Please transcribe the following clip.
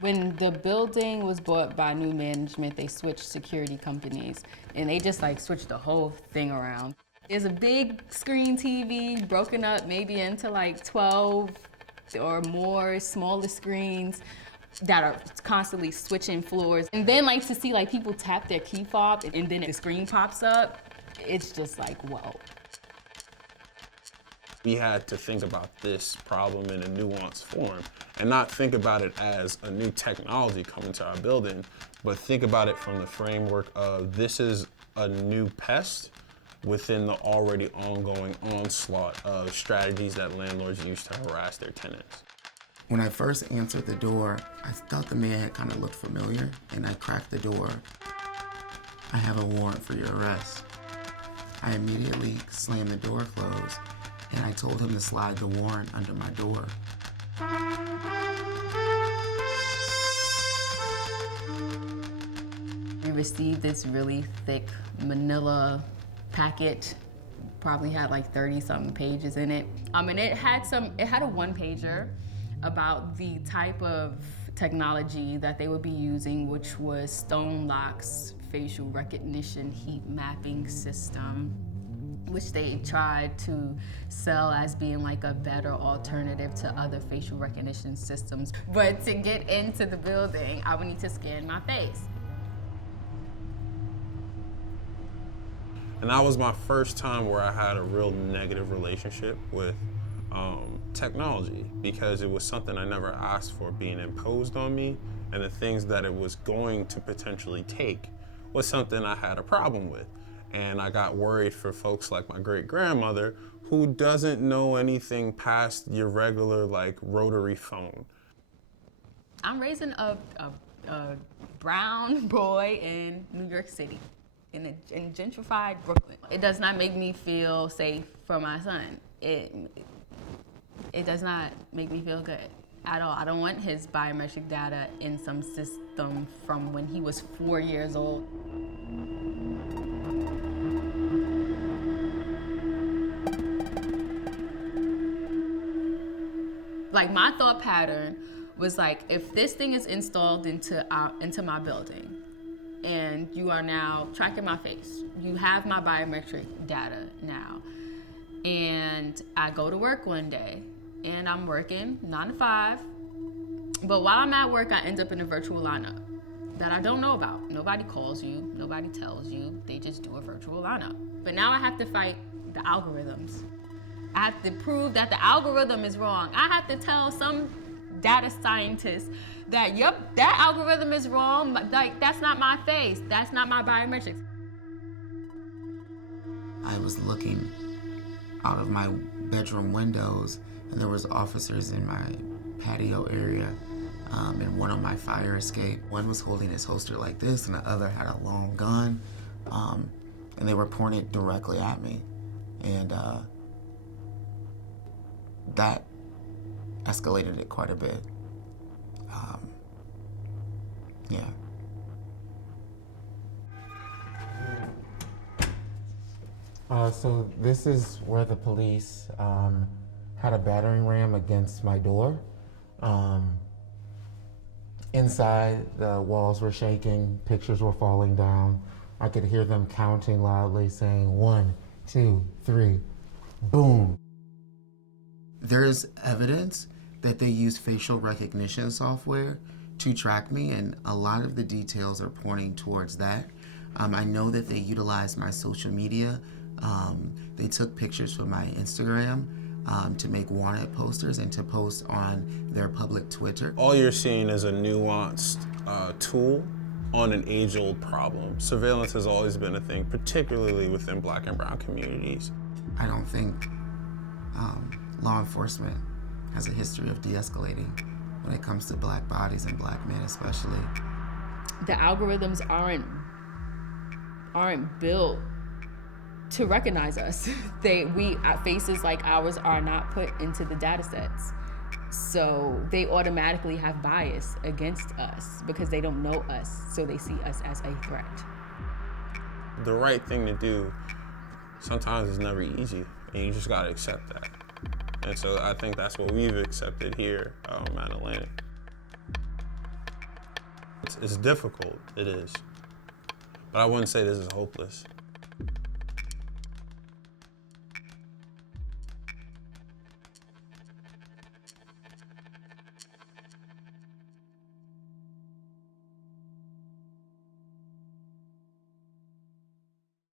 When the building was bought by new management, they switched security companies and they just like switched the whole thing around. There's a big screen TV broken up maybe into like 12 or more smaller screens that are constantly switching floors. And then like to see like people tap their key fob and then the screen pops up, it's just like, whoa. We had to think about this problem in a nuanced form and not think about it as a new technology coming to our building, but think about it from the framework of this is a new pest within the already ongoing onslaught of strategies that landlords use to harass their tenants. When I first answered the door, I thought the man had kind of looked familiar, and I cracked the door. "I have a warrant for your arrest." I immediately slammed the door closed, and I told him to slide the warrant under my door. We received this really thick manila packet, probably had like 30-something pages in it. And it had a one-pager about the type of technology that they would be using, which was Stone Lock's facial recognition heat mapping system, which they tried to sell as being like a better alternative to other facial recognition systems. But to get into the building, I would need to scan my face. And that was my first time where I had a real negative relationship with technology, because it was something I never asked for being imposed on me, and the things that it was going to potentially take was something I had a problem with. And I got worried for folks like my great-grandmother who doesn't know anything past your regular like rotary phone. I'm raising a brown boy in New York City, in gentrified Brooklyn. It does not make me feel safe for my son. It does not make me feel good at all. I don't want his biometric data in some system from when he was 4 years old. Like, my thought pattern was like, if this thing is installed into my building, and you are now tracking my face, you have my biometric data now, and I go to work one day, and I'm working 9 to 5, but while I'm at work, I end up in a virtual lineup that I don't know about. Nobody calls you, nobody tells you, they just do a virtual lineup. But now I have to fight the algorithms. I have to prove that the algorithm is wrong. I have to tell some data scientist that, yep, that algorithm is wrong, like, that's not my face, that's not my biometrics. I was looking out of my bedroom windows, and there was officers in my patio area, and one on my fire escape. One was holding his holster like this, and the other had a long gun, and they were pointing directly at me. And that escalated it quite a bit. Yeah. So this is where the police had a battering ram against my door. Inside, the walls were shaking, pictures were falling down. I could hear them counting loudly, saying 1, 2, 3, boom. There's evidence that they use facial recognition software to track me, and a lot of the details are pointing towards that. I know that they utilized my social media. They took pictures from my Instagram to make wanted posters and to post on their public Twitter. All you're seeing is a nuanced tool on an age-old problem. Surveillance has always been a thing, particularly within Black and brown communities. I don't think law enforcement has a history of de-escalating when it comes to Black bodies and Black men especially. The algorithms aren't built to recognize us. Faces like ours are not put into the data sets. So they automatically have bias against us because they don't know us, so they see us as a threat. The right thing to do sometimes is never easy, and you just gotta accept that. And so I think that's what we've accepted here at Atlantic. It's difficult. It is. But I wouldn't say this is hopeless.